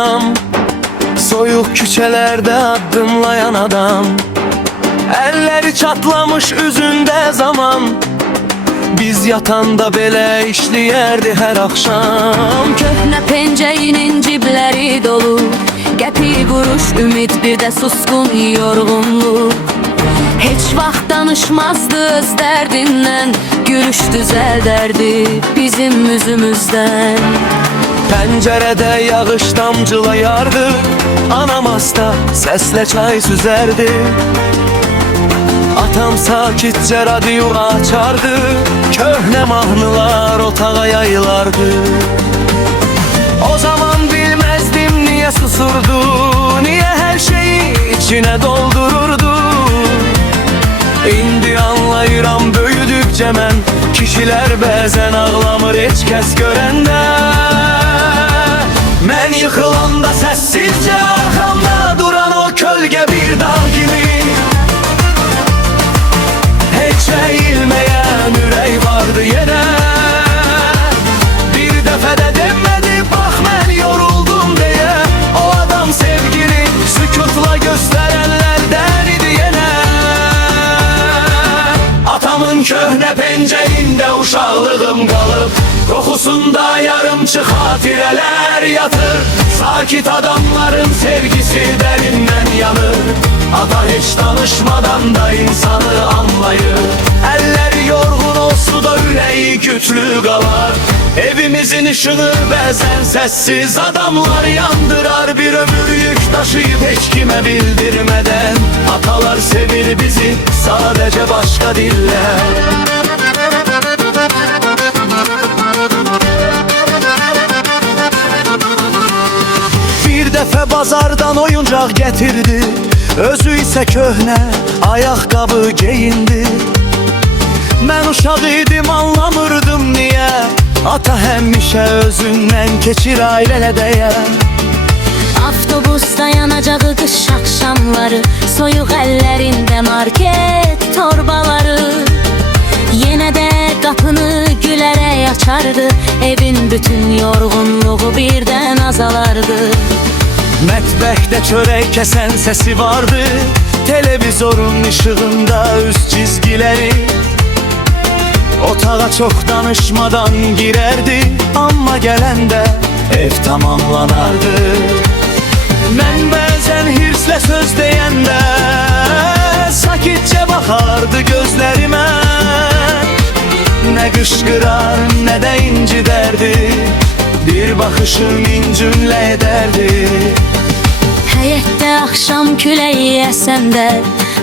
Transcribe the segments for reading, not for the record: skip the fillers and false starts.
adam, soyuk küçelerde adımlayan adam. Elleri çatlamış üzünde zaman, biz yatanda belə işləyərdi hər axşam. Köhnə pencəyinin cibləri dolu, qəpi quruş ümid, bir də susqun yorğunluq. Heç vaxt danışmazdı öz dərdindən, gülüş düzəldərdi bizim üzümüzdən. Pəncərədə yağış damcılayardı, anam asta səslə çay süzərdi. Atam sakitcə radio açardı, köhnə mahnılar otağa yayılardı. O zaman bilməzdim niyə susurdu, niyə hər şeyi içinə doldururdu. İndi anlayıram böyüdükcə mən, kişilər bəzən ağlamır heç kəs görəndə. Mən yıxılanda səssizcə arxamda duran o kölgə bir dağ kimi, heç əyilməyən ürək vardı yenə. Bir dəfə də demədi bax mən yoruldum deyə, o adam sevgini sükutla göstərənlərdən idi yenə. Atamın köhnə pencəyində uşaqlığım qalıb, qoxusunda yarımçı xatirələr yatır. Sakit adamların sevgisi dərindən yanır, ata heç danışmadan da insanı anlayır. Əlləri yorğun olsa da ürəyi güclü qalar. Evimizin işını bəzən səssiz adamlar yandırar, bir ömür yük daşıyıb heç kimə bildirmədən. Atalar sevir bizi sadəcə başqa dillər. Bir dəfə bazardan oyuncaq gətirdi, özü isə köhnə ayaqqabı geyindi. Mən uşaq idim, anlamırdım niyə, ata həmişə özündən keçir ailələ dəyə. Avtobus dayanacağı qış axşamları, soyuq əllərində market torbaları. Yenə də qapını gülərək açardı, evin bütün yorğunluğu birdən azalardı. Mətbəxdə çörək kəsən səsi vardı, televizorun işığında üst çizgiləri. Otağa çox danışmadan girərdi, amma gələndə ev tamamlanardı. Mən bəzən hirslə söz deyəndə sakitcə baxardı gözlərimə. Nə qışqırar, nə də incidərdi, bir baxışım min cümlə edərdi. Həyətdə axşam küləyi əsəndə,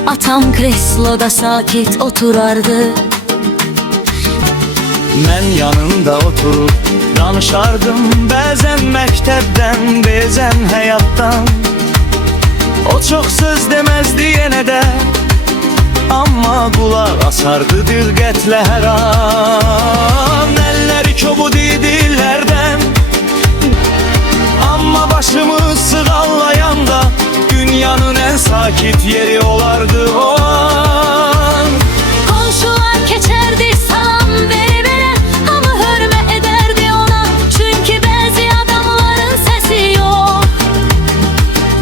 atam kresloda sakit oturardı. Mən yanında oturub danışardım, bəzən məktəbdən, bəzən həyatdan. O çox söz deməzdi yenə də, amma qulaq asardı diqqətlə hər an. Əlləri kobud idi illərdən, amma başımı sığallayanda dünyanın ən sakit yeri olardı o an. Qonşular keçərdi salam verə-verə, hamı hörmə edərdi ona, çünki bəzi adamların səsi yox,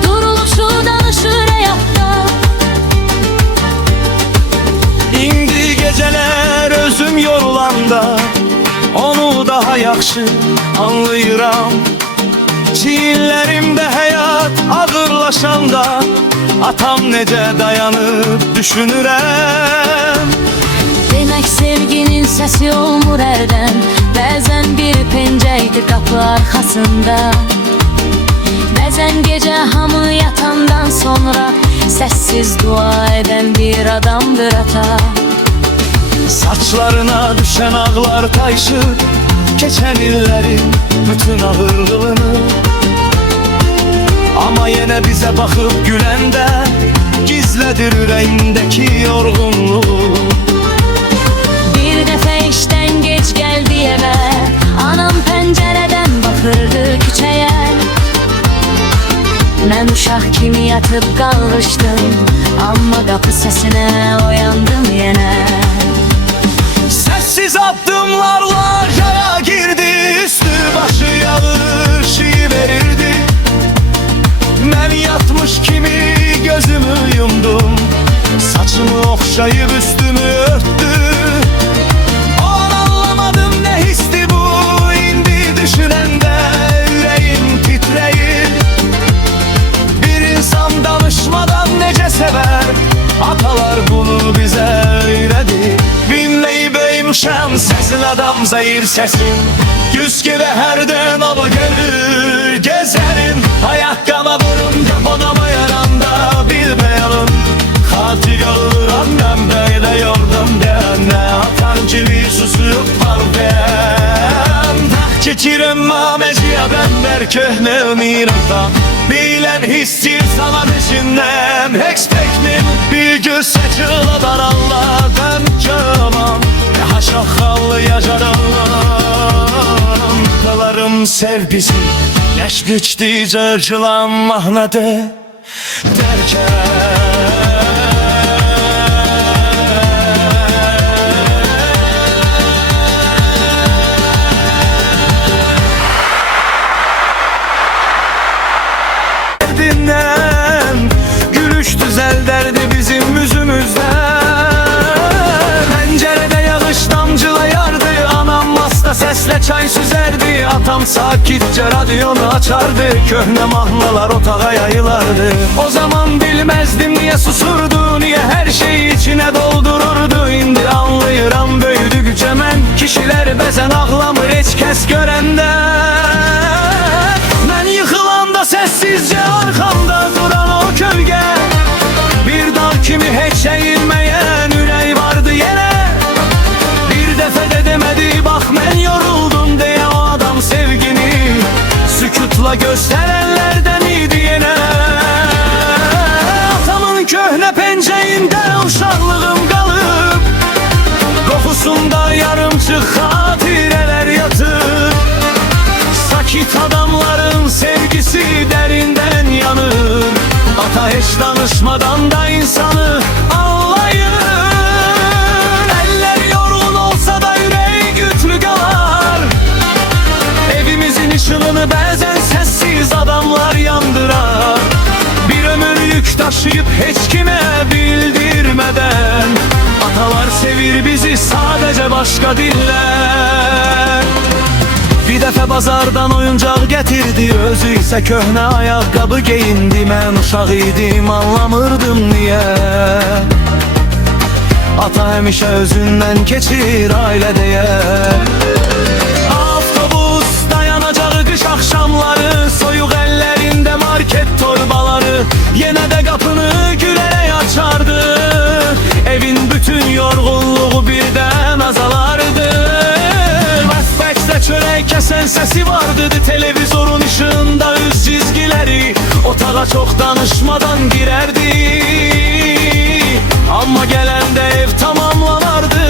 duruluşu danışır həyatda. İndi gecələr özüm yorulanda, onu daha yaxşı anlayıram. Çiyinlərimdə həyat ağırlaşanda, atam necə dayanıb düşünürəm. Demək sevginin səsi olmur ərdən, bəzən bir pencəydi qapı arxasında. Bəzən gecə hamı yatandan sonra səssiz dua edən bir adamdır ata. Saçlarına düşən ağlar taşır, keçən illərin bütün ağırlığını. Amma yenə bizə baxıb güləndə, gizlədir ürəyindəki yorğunluğu. Bir dəfə işdən gec gəldi evə, anam pəncərədən baxırdı küçəyə. Mən uşaq kimi yatıb qalmışdım, amma qapı səsinə oyandım yenə. Səssiz addımlarla yaya girdi, üstü başı yağış verirdi. zayır sesin Güz gibi hərdən ava gelir gezerim Ayakkama vurunca bonama yaranda bilmeyelim Xatir olur annem böyle yordum deyəndə Atan gibi susup parvəm Çekirim mameciye benler köhne mirattan Bilen hissi salan içinden Hexpekmin bir göz saçıla darallardan Canım daha şaxallı yaşarım Dalarım sevgisi Leş güçlü cırcılan mahnadı Derken Gülüş düzel derdi bizim yüzümüzden Pencerede yağış damcılayardı Anam hasta sesle çay süzerdi Atam sakitçe radyonu açardı Köhne mahnılar otağa yayılardı O zaman bilmezdim niye susurdu Niye her şeyi içine doldururdu İndi anlayıram böyüdükçe mən Kişiler bezen ağlamır hiç kes görende Ben yıkılanda sessizce arkamda duran o kölge Bir dağ kimi hiç eğilmeyen ürey vardı yine Bir defa de demedi bak ben yoruldum diye o adam sevgini Sükutla gösterenlerden idi yine Atamın köhne penceğinde uşaklığım kalıp Kokusunda yarımçık hatireler yatır Sakit adamların sevgisi derinden yanır Ata hiç danışmadan da insanı anlayır Eller yorgun olsa da yüreği güçlü kalar Evimizin ışığını bazen sessiz adamlar yandırar Bir ömür yük taşıyıp hiç kime bildirmeden Atalar sevir bizi sadece başka diller Bir defa bazardan oyuncaq getirdi Özü ise köhne ayakkabı geyindi Mən uşaq idim anlamırdım niye Ata həmişə özündən keçir ailə deyə Avtobus dayanacağı qış axşamları Soyuq əllərində market torbaları Yenə də qapını gülərək açardı Evin bütün yorğunluğu birdən azalardı Çörek kesen sesi vardı Televizorun ışığında üz çizgileri Otağa çok danışmadan girerdi Ama gelende ev tamamlanardı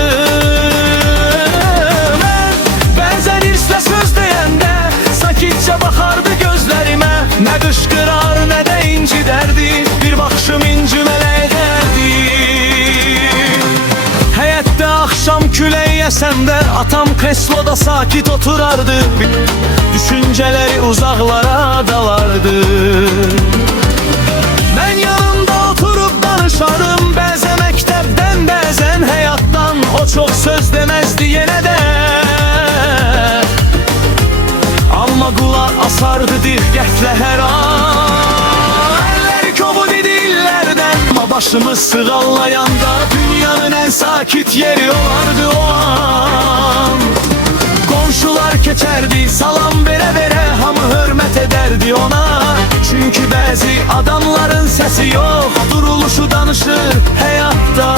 Benzer hirsle söz deyende Sakitçe bakardı gözlerime Ne kışkırar ne de inciderdi Bir bakışım incimele ederdi Həyətdə axşam külək yesəndə Atam kresloda sakit oturardı Düşünceleri uzaklara dalardı Ben yanında oturup danışarım Bəzən məktəbdən, bəzən həyatdan O çok söz demezdi yine de Amma qulaq asardı diqqətlə hər an Eller kobud idi illərdən Amma başımı sığallayanda Dünyanın en sakit yeri olardı o an Komşular keçerdi salam vere vere Hamı hürmet ederdi ona Çünkü bazı adamların sesi yok Duruluşu danışır hayatta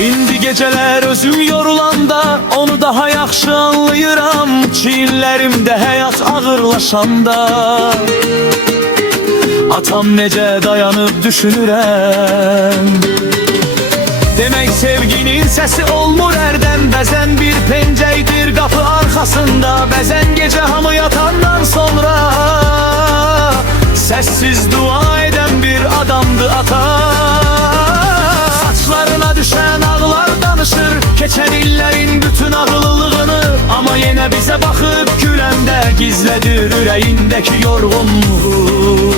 İndi geceler özüm yorulanda Onu daha yaxşı anlayıram Çiğinlerimde hayat ağırlaşanda Atam nece dayanıp düşünürəm Demek sevginin sesi olmur erdem Bezen bir penceydir kapı arkasında Bezen gece hamı yatandan sonra Sessiz dua eden bir adamdı ata Saçlarına düşen ağlar danışır Keçen illerin bütün ağıllığını Ama yine bize bakıp gülende Gizledir yüreğindeki yorgunluğu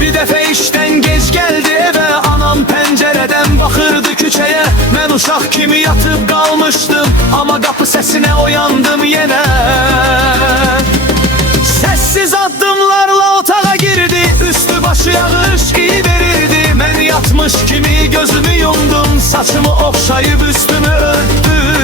Bir defa işten geç geldi eve Anam pencereden bakırdı küçeye Ben uşak kimi yatıp kalmıştım Ama kapı sesine uyandım yine Sessiz adımlarla otağa girdi Üstü başı yağış iyi verirdi Ben yatmış kimi gözümü yumdum Saçımı okşayıp üstümü örttü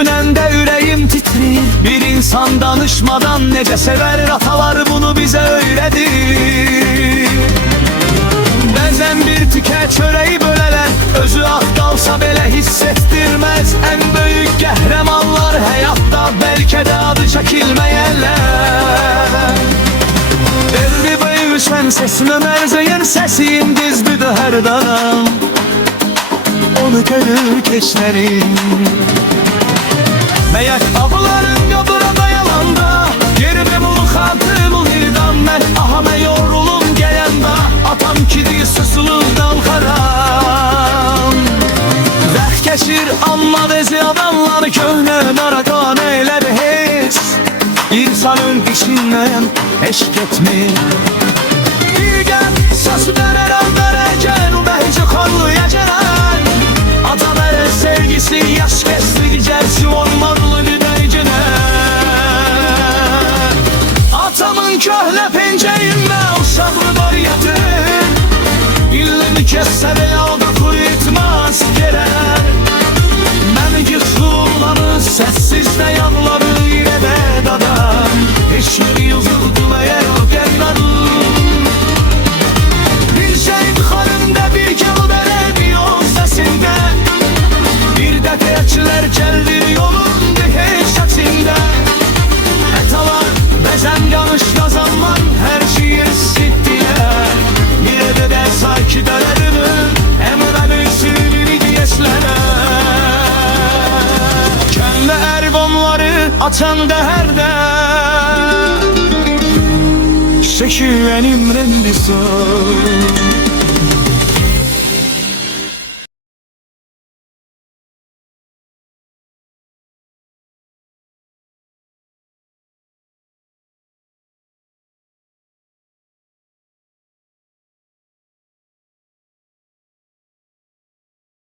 düşünəndə ürəyim titrir. Bir insan danışmadan necə sevər, atalar bunu bizə öyrədir. Bəzən bir tükə çörəyi bölələr, özü ax qalsa belə hiss etdirməz. Ən böyük qəhrəmanlar həyatda bəlkə də adı çəkilməyənlər. Elmi böyüsən sesini mərzəyin, səsin dizlidir hər danam. Onu görür keçlərim. Məyək avların yadına dayalanda, yerimi mulxatım ulirdan mən. Aha mən yorulum gəyəndə, atam kidi susulub dalxaram. Vəx keçir amma vezi adamlar, köhnə naradan eylədi heç. İnsanın işindən eşq etmir. Digər səsi dərər aldərəcən, o bəhicə xanlıya gələn. Ata verir sevgisi, yaş kestirəcəksin olmalı düdəycinə. Atamın köhnə pencəyində uşaqlı var yatır. İllini kəssə və yalda kuyutmaz gerər. Mən yıxılanı səssiz də yanları ilə də dadam. Heç bir yıxıldı məyər o gəlmədim. Bir şey xarımda bir kəl verədi yol səsində. Bir dəfəçilər gəldir yolundu heç şəksində. Ətalar bəzən yanlış qazanman hər şeyi sitdilər. Yine de der sanki dönerimi emrəmin sürünü diyeslərə. Kəndə ərvamları açan dəhərdə, şəkü ənim rəndi sor.